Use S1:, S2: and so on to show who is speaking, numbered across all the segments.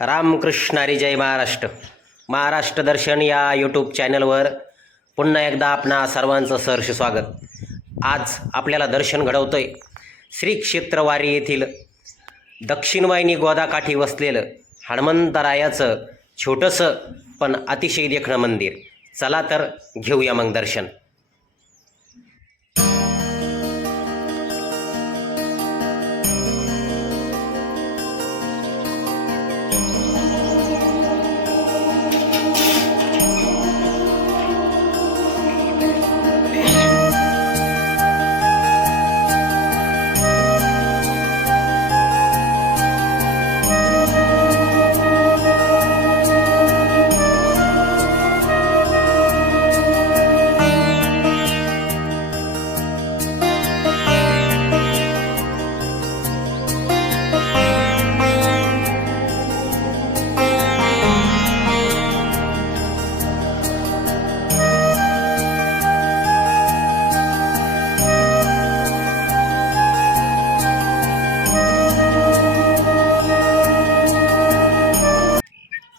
S1: रामकृष्णारी जय महाराष्ट्र. महाराष्ट्र दर्शन या यूट्यूब चॅनलवर पुन्हा एकदा आपणा सर्वांचं सहर्ष स्वागत. आज आपल्याला दर्शन घडवतोय. श्री क्षेत्रवारी येथील दक्षिणवाहिनी गोदाकाठी वसलेलं हनुमंतरायाचं छोटंसं पण अतिशय देखणं मंदिर. चला तर घेऊया मग दर्शन.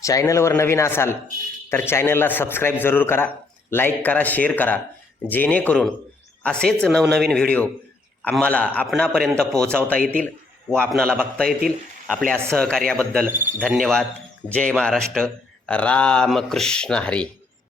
S1: चॅनलवर नवीन असाल तर चॅनलला सबस्क्राईब जरूर करा लाईक करा शेअर करा. जेणेकरून असेच नवनवीन व्हिडिओ आम्हाला आपणापर्यंत पोहोचवता येतील व आपणाला बघता येतील. आपल्या सहकार्याबद्दल धन्यवाद. जय महाराष्ट्र. रामकृष्ण हरी.